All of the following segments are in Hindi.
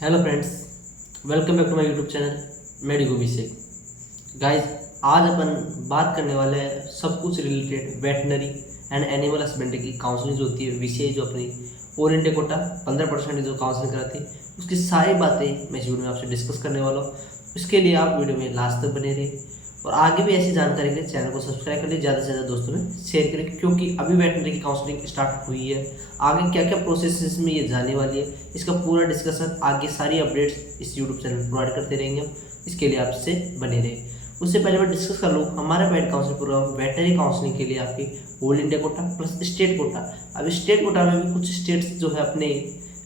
Hello friends, welcome back to my YouTube channel Medico Vishay. Guys, आज अपन बात करने वाले हैं सब कुछ related veterinary and animal husbandry की काउंसलिंग जो होती है, विषय जो अपनी ऑल इंडिया कोटा 15% जो काउंसलिंग कराती है, उसकी सारी बातें मैं इस वीडियो में आपसे डिस्कस करने वाला हूँ। इसके लिए आप वीडियो में लास्ट तक बने रहिए और आगे भी ऐसी जानकारी के लिए चैनल को सब्सक्राइब कर लिए, ज़्यादा से ज़्यादा दोस्तों में शेयर करें, क्योंकि अभी वेटनरी की काउंसलिंग स्टार्ट हुई है। आगे क्या क्या प्रोसेस में ये जाने वाली है, इसका पूरा डिस्कशन, आगे सारी अपडेट्स इस यूट्यूब चैनल पर प्रोवाइड करते रहेंगे हम। इसके लिए आपसे बने रहे। उससे पहले मैं डिस्कस कर लूँ हमारा vet counselling programme veterinary counselling के लिए आपकी all India quota plus state quota. अब स्टेट कोटा में भी कुछ स्टेट्स जो है अपने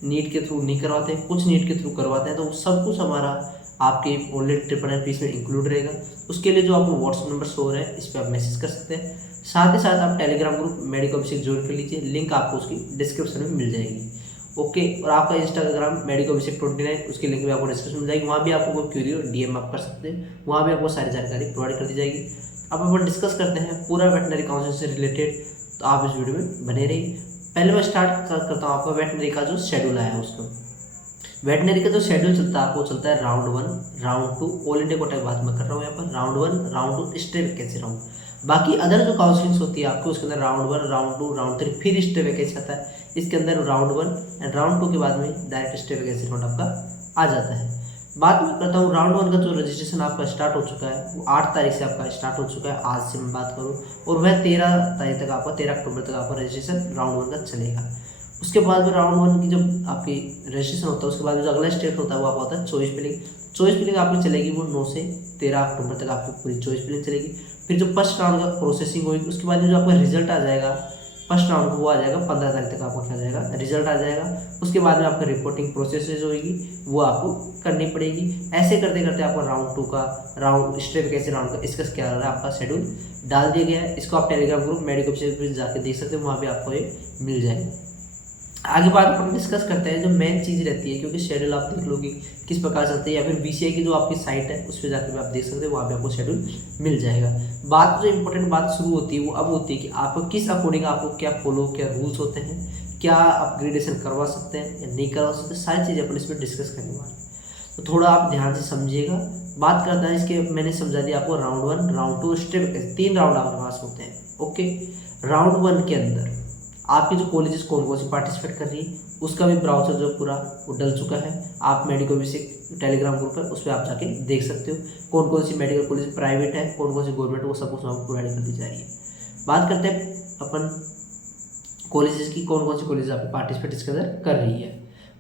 नीट के थ्रू नहीं करवाते, कुछ नीट के थ्रू करवाते हैं, तो सब कुछ हमारा आपके ओनली 999 फीस में इंक्लूड रहेगा। उसके लिए जो आपको व्हाट्सअप नंबर शो हो रहा है, इस पर आप मैसेज कर सकते हैं। साथ ही साथ आप टेलीग्राम ग्रुप मेडिको अभिषेक ज्वाइन कर लीजिए, लिंक आपको उसकी डिस्क्रिप्शन में मिल जाएगी। ओके, और आपका इंस्टाग्राम मेडिको अभिषेक 29, उसकी लिंक भी आपको डिस्क्रिप्शन मिल जाएगी। वहाँ भी आपको कोई क्वेरी हो DM आप कर सकते हैं, वहाँ भी आपको सारी जानकारी प्रोवाइड कर दी जाएगी। अब अपन डिस्कस करते हैं पूरा वेटनरी काउंसलिंग से रिलेटेड, तो आप इस वीडियो में बने रहिए। पहले मैं स्टार्ट करता हूँ आपका वेटनरी का जो शेड्यूल आया है उसका। वेटनरी का जो शेड्यूल चलता है, आपको चलता है round 1, round 2, all India Kota की बात मैं कर रहा हूँ यहाँ पर। Round 1, round 2, stay vacancy round. बाकी अदर जो काउंसलिंग होती है आपको, उसके अंदर राउंड 1, राउंड 2, राउंड 3, फिर स्टे वैकेंसी आता है। इसके अंदर राउंड 1 एंड राउंड 2 के बाद में डायरेक्ट स्टे वैकेंसी राउंड आपका आ जाता है। बात मैं करता हूँ राउंड 1 का जो रजिस्ट्रेशन आपका स्टार्ट हो चुका है, वो 8 तारीख से आपका स्टार्ट हो चुका है, आज से मैं बात करूँ, और वह 13 तारीख तक आपका 13 अक्टूबर तक आपका रजिस्ट्रेशन राउंड 1 का चलेगा। उसके बाद में राउंड 1 की जब आपकी रजिस्ट्रेशन होता है, उसके बाद में जो अगला स्टेट होता है वो आपका होता है चॉइस फिलिंग। चॉइस फिलिंग आपकी चलेगी वो 9 से 13 अक्टूबर तक आपकी पूरी चॉइस फिलिंग चलेगी। फिर जो फर्स्ट राउंड का प्रोसेसिंग होगी, उसके बाद में जो आपका रिजल्ट आ जाएगा फर्स्ट राउंड को, वो आ जाएगा 15 तारीख तक आपका क्या जाएगा, रिजल्ट आ जाएगा। उसके बाद में आपका रिपोर्टिंग प्रोसेस जो होगी वो आपको करनी पड़ेगी। ऐसे करते करते आपका राउंड 2 का, राउंड स्टे वैकेंसी राउंड का, इसका क्या रहा है, आपका शेड्यूल डाल दिया गया है। इसको आप टेलीग्राम ग्रुप मेडिको पे जाके देख सकते हैं, वहाँ भी आपको ये मिल जाएगा। आगे बात अपन डिस्कस करते हैं जो मेन चीज़ रहती है, क्योंकि शेड्यूल आप देख लोगे किस प्रकार चलते हैं, या फिर BCI की जो आपकी साइट है उस पर जाकर भी आप देख सकते हैं, वहाँ पे आपको शेड्यूल मिल जाएगा। बात जो इंपॉर्टेंट बात शुरू होती है वो अब होती है कि आपको किस अकॉर्डिंग आपको क्या फॉलो, क्या रूल्स होते हैं, क्या अपग्रेडेशन करवा सकते हैं या नहीं करवा सकते, सारी चीज़ें अपन इसमें डिस्कस करने वाले हैं। तो थोड़ा आप ध्यान से समझिएगा। बात करते हैं इसके, मैंने समझा दिया आपको राउंड 1, राउंड 2, स्टेप 3 राउंड आपके पास होते हैं। ओके, राउंड 1 के अंदर आपकी जो कॉलेजेस कौन कौन सी पार्टिसिपेट कर रही है, उसका भी ब्राउचर जो पूरा वो डल चुका है। आप मेडिको अभिषेक टेलीग्राम ग्रुप है, उस पर आप जाके देख सकते हो कौन कौन सी मेडिकल कॉलेज प्राइवेट है, कौन कौन सी गवर्नमेंट, वो सब कुछ आपको प्रोवाइड कर दी जा रही है। बात करते हैं अपन कॉलेजेस की, कौन कौन सी कॉलेज आपको पार्टिसिपेट इसके अंदर कर रही है।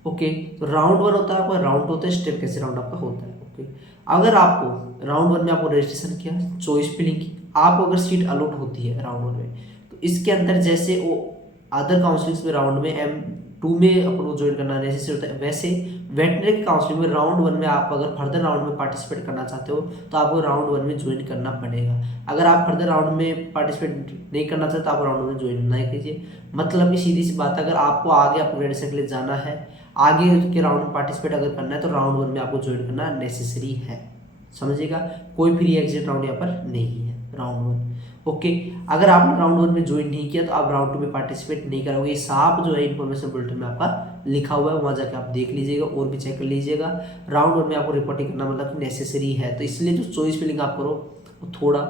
ओके, तो राउंड 1 होता है आपका, राउंड 2 होता है, स्टेप कैसे राउंड आपका होता है। ओके, अगर आपको राउंड 1 में आपको रजिस्ट्रेशन किया, चॉइस फिलिंग की, आपको अगर सीट अलॉट होती है राउंड 1 में, तो इसके अंदर जैसे वो अदर काउंसलिंग में राउंड में M2 में अपन ज्वाइन करना नेसेसरी होता है, वैसे वेटनरी काउंसलिंग में राउंड 1 में आप अगर फर्दर राउंड में पार्टिसिपेट करना चाहते हो तो आपको राउंड 1 में ज्वाइन करना पड़ेगा। अगर आप फर्दर राउंड में पार्टिसिपेट नहीं करना चाहते तो आप राउंड 1 में ज्वाइन नहीं कीजिए। मतलब कि सीधी सी बात है, अगर आपको आगे अपग्रेडेशन के लिए जाना है, आगे के राउंड में पार्टिसिपेट अगर करना है, तो राउंड 1 में आपको ज्वाइन करना नेसेसरी है। समझिएगा, कोई फ्री एग्जिट राउंड यहाँ पर नहीं है राउंड 1। ओके, अगर आपने राउंड 1 में ज्वाइन नहीं किया तो आप राउंड 2 में पार्टिसिपेट नहीं करोगे। ये साफ जो है इन्फॉर्मेशन बुलेटिन में आपका लिखा हुआ है, वहाँ जाकर आप देख लीजिएगा और भी चेक कर लीजिएगा। राउंड 1 में आपको रिपोर्टिंग करना मतलब नेसेसरी है, तो इसलिए जो चॉइस फिलिंग आप करो वो थोड़ा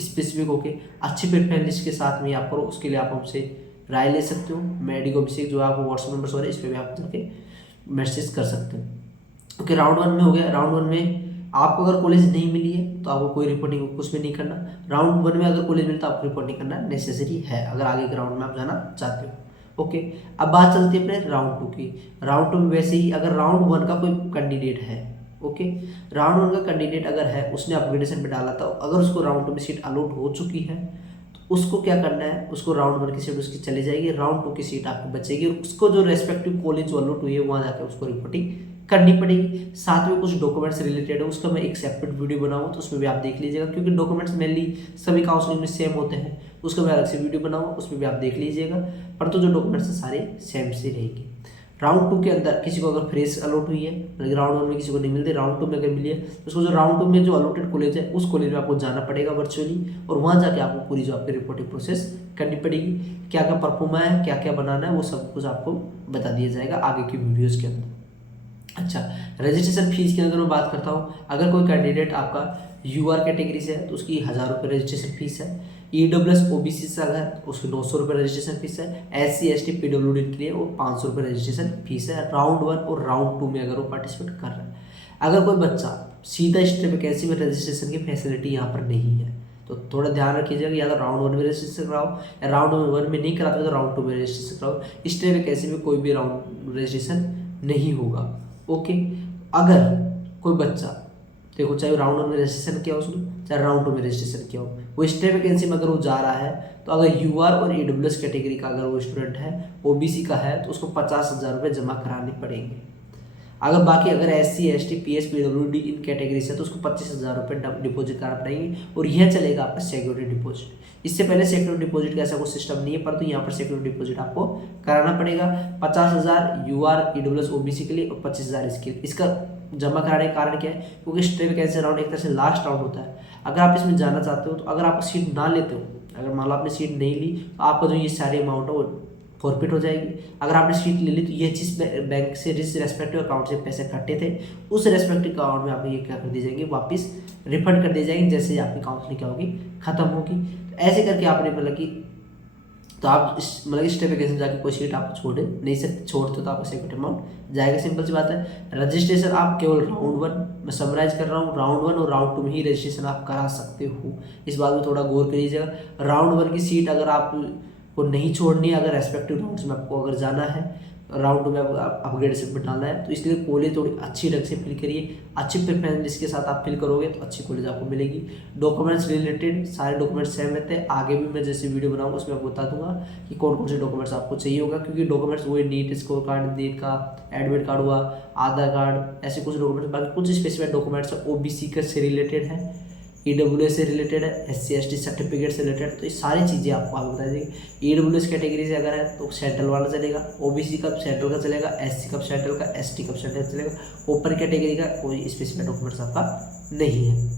स्पेसिफिक होके अच्छी प्रिपेयर लिस्ट के साथ में आप करो। उसके लिए आप हमसे राय ले सकते हो। मेडिको अभिषेक जो आपको व्हाट्सअप नंबर हो रहा है, इस पर भी आप जाके मैसेज कर सकते हो। ओके, राउंड 1 में हो गया। राउंड 1 में आपको अगर कॉलेज नहीं मिली है तो आपको कोई रिपोर्टिंग कुछ भी नहीं करना। राउंड 1 में अगर कॉलेज मिलता है तो आपको रिपोर्टिंग करना नेसेसरी है, अगर आगे के राउंड में आप जाना चाहते हो। ओके, अब बात चलती है अपने राउंड 2 की। राउंड 2 में वैसे ही अगर राउंड 1 का कोई कैंडिडेट है, ओके, राउंड 1 का कैंडिडेट अगर है, उसने अपग्रेडेशन पे डाला था, अगर उसको राउंड 2 में सीट अलॉट हो चुकी है, तो उसको क्या करना है, उसको राउंड 1 की सीट उसकी चली जाएगी, राउंड 2 की सीट आपको बचेगी, और उसको जो रेस्पेक्टिव कॉलेज जो अलॉट हुई है वहाँ जाकर उसको रिपोर्टिंग करनी पड़ेगी। साथ में कुछ डॉक्यूमेंट्स रिलेटेड है, उसका मैं एक सेपरेट वीडियो बनाऊँ तो उसमें भी आप देख लीजिएगा, क्योंकि डॉक्यूमेंट्स मेनली सभी काउंसलिंग में सेम होते हैं। उसका मैं अलग से वीडियो बनाऊँ, उसमें भी आप देख लीजिएगा, परंतु जो डॉक्यूमेंट्स हैं सारे सेम से रहेंगे। राउंड 2 के अंदर किसी को अगर फ्रेश अलॉट हुई है, लेकिन राउंड 1 में किसी को नहीं मिलती, राउंड 2 में अगर मिली है तो उसको जो राउंड 2 में जो अलॉटेड कॉलेज है उस कॉलेज में आपको जाना पड़ेगा वर्चुअली, और वहाँ जाके आपको पूरी जो आपकी रिपोर्टिंग प्रोसेस करनी पड़ेगी। क्या क्या परफॉर्मा है, क्या क्या बनाना है, वो सब कुछ आपको बता दिया जाएगा आगे की वीडियोज़ के अंदर। अच्छा, रजिस्ट्रेशन फीस की अगर मैं बात करता हूँ, अगर कोई कैंडिडेट आपका यूआर कैटेगरी से है तो उसकी 1000 रुपये रजिस्ट्रेशन फीस है। ईडब्ल्यूएस ओबीसी से अगर है तो उसकी 900 रुपये रजिस्ट्रेशन फीस है। एससी एसटी पीडब्ल्यूडी के लिए वो 500 रुपये रजिस्ट्रेशन फीस है राउंड 1 और राउंड 2 में अगर वो पार्टिसिपेट कर रहा है। अगर कोई बच्चा सीधा स्टेट वैकेंसी में रजिस्ट्रेशन की फैसिलिटी यहाँ पर नहीं है तो थोड़ा ध्यान रखिएगा, या तो राउंड 1 में रजिस्ट्रेशन कराओ, या राउंड 1 में नहीं कराते तो राउंड 2 में रजिस्ट्रेशन कराओ। स्टेट वैकेंसी में कोई भी राउंड रजिस्ट्रेशन नहीं होगा। ओके, अगर कोई बच्चा देखो चाहे राउंड 1 में रजिस्ट्रेशन किया हो उसने, चाहे राउंड 2 में रजिस्ट्रेशन किया हो, वो स्टेट वैकेंसी में अगर वो जा रहा है तो अगर यूआर और ईडब्ल्यूएस कैटेगरी का अगर वो स्टूडेंट है, ओबीसी का है, तो उसको 50,000 रुपये जमा कराने पड़ेंगे। अगर एससी एसटी पीएस पीडब्ल्यूडी इन कैटेगरी से है तो उसको 25,000 रुपये डिपॉजिट कराना पड़ेंगे और यह चलेगा आपका सिक्योरिटी डिपॉजिट। इससे पहले सिक्योरिटी डिपॉजिट का ऐसा कोई सिस्टम नहीं है, परंतु यहाँ पर सिक्योरिटी डिपॉजिट आपको कराना पड़ेगा। 50,000 यूआर ईडब्ल्यूएस ओबीसी के लिए और 25,000 इसके लिए। इसका जमा कराने का कारण क्या है? क्योंकि स्टेट वैकेंसी राउंड एक तरह से लास्ट राउंड होता है। अगर आप इसमें जाना चाहते हो तो अगर आप सीट ना लेते हो, अगर मान लो आपने सीट नहीं ली तो आपका जो ये सारी अमाउंट है वो फॉरफिट हो जाएगी। अगर आपने सीट ले ली तो ये जिस बैंक से जिस रेस्पेक्टिव अकाउंट से पैसे कटे थे उस रेस्पेक्टिव अकाउंट में आपको ये क्या कर दी जाएंगे, वापस रिफंड कर दी जाएंगे जैसे ही आपकी काउंसलिंग क्या होगी, खत्म होगी। तो ऐसे करके आपने मतलब कि तो आप इस स्टेट वैकेंसी में जाकर कोई सीट आप छोड़ नहीं सकते, छोड़ते तो आपका सिक्योरिटी अमाउंट जाएगा। सिंपल सी बात है। रजिस्ट्रेशन आप केवल राउंड 1 मैं समराइज कर रहा हूँ, राउंड 1 और राउंड 2 में ही रजिस्ट्रेशन आप करा सकते हो। इस बात में थोड़ा गौर करिएगा। राउंड 1 की सीट अगर आप को नहीं छोड़नी है, अगर रेस्पेक्टिव राउंड्स में आपको अगर जाना है, राउंड 2 में अपग्रेडेशन में डालना है, तो इसलिए कॉलेज थोड़ी अच्छी ढंग से फिल करिए। अच्छी प्रेफरेंस लिस्ट के साथ आप फिल करोगे तो अच्छी कॉलेज आपको मिलेगी। डॉक्यूमेंट्स रिलेटेड सारे डॉक्यूमेंट्स सेम रहते हैं। आगे भी मैं जैसे वीडियो बनाऊंगा उसमें आपको बता दूंगा कि कौन कौन से डॉक्यूमेंट्स आपको चाहिए होगा, क्योंकि डॉक्यूमेंट्स वही नीट स्कोर कार्ड, नीट का एडमिट कार्ड हुआ, आधार कार्ड, ऐसे कुछ डॉक्यूमेंट्स। बाकी कुछ स्पेसिफाइड डॉक्यूमेंट्स ओबीसी का से रिलेटेड है, ईडब्ल्यूएस से रिलेटेड है, एससी एसटी सर्टिफिकेट से रिलेटेड, तो ये सारी चीज़ें आपको आगे बता देंगे। ईडब्ल्यूएस कैटेगरी से अगर है तो सेंट्रल वाला चलेगा, ओबीसी का सेंट्रल का चलेगा, एससी का सेंट्रल का, एसटी का सेंट्रल चलेगा। ओपन कैटेगरी का कोई स्पेसिफिक डॉक्यूमेंट्स आपका नहीं है।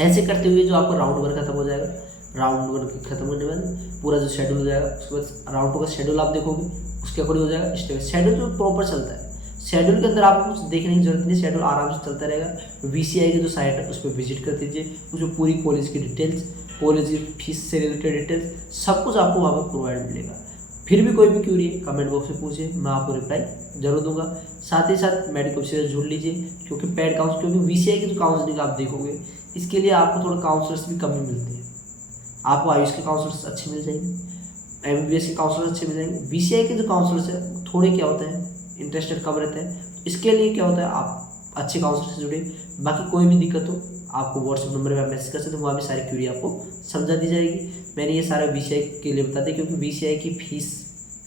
ऐसे करते हुए जो आपको राउंड 1 खत्म हो जाएगा, राउंड 1 खत्म होने के बाद पूरा जो शेड्यूल हो जाएगा, उसके बाद राउंड 2 का शेड्यूल आप देखोगे उसके अकॉर्डिंग हो जाएगा। स्टेप शेड्यूल जो प्रॉपर चलता है, शेड्यूल के अंदर आपको कुछ देखने की जरूरत नहीं, शेड्यूल आराम से चलता रहेगा। वीसीआई की जो साइट है उस पर विजिट कर दीजिए, उसमें पूरी कॉलेज की डिटेल्स, कॉलेज की फीस से रिलेटेड डिटेल्स सब कुछ आपको वहाँ पर प्रोवाइड मिलेगा। फिर भी कोई भी क्यूरी है कमेंट बॉक्स में पूछिए, मैं आपको रिप्लाई जरूर दूंगा। साथ ही साथ मेडिकल से जुड़ लीजिए, क्योंकि पेड काउंसलिंग, क्योंकि वीसीआई की जो काउंसलिंग आप देखोगे इसके लिए आपको थोड़ा काउंसलर्स भी कमी मिलती है। आपको आयुष के काउंसलर्स अच्छे मिल जाएंगे, एमबीबीएस के काउंसलर्स अच्छे मिल जाएंगे। वीसीआई के जो काउंसलर्स है थोड़े क्या होते हैं, इंटरेस्टेड कम रहते हैं। इसके लिए क्या होता है, आप अच्छे काउंसलर से जुड़े। बाकी कोई भी दिक्कत हो आपको व्हाट्सएप नंबर पे आप मैसेज कर सकते हो, वहाँ भी सारी क्यूरी आपको समझा दी जाएगी। मैंने ये सारे वीसीआई के लिए बता दें, क्योंकि वीसीआई की फीस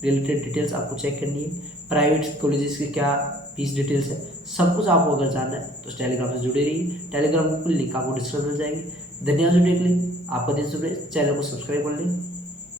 रिलेटेड डिटेल्स आपको चेक करनी है, प्राइवेट कॉलेजेस की क्या फीस डिटेल्स है, सब कुछ आपको अगर जानना है तो टेलीग्राम से जुड़े रहिए। टेलीग्राम की लिंक आपको डिस्क्रिप्शन में मिल जाएगी। धन्यवाद जुड़ने के लिए, आपका दिन शुभ रहे। चैनल को सब्सक्राइब कर लें।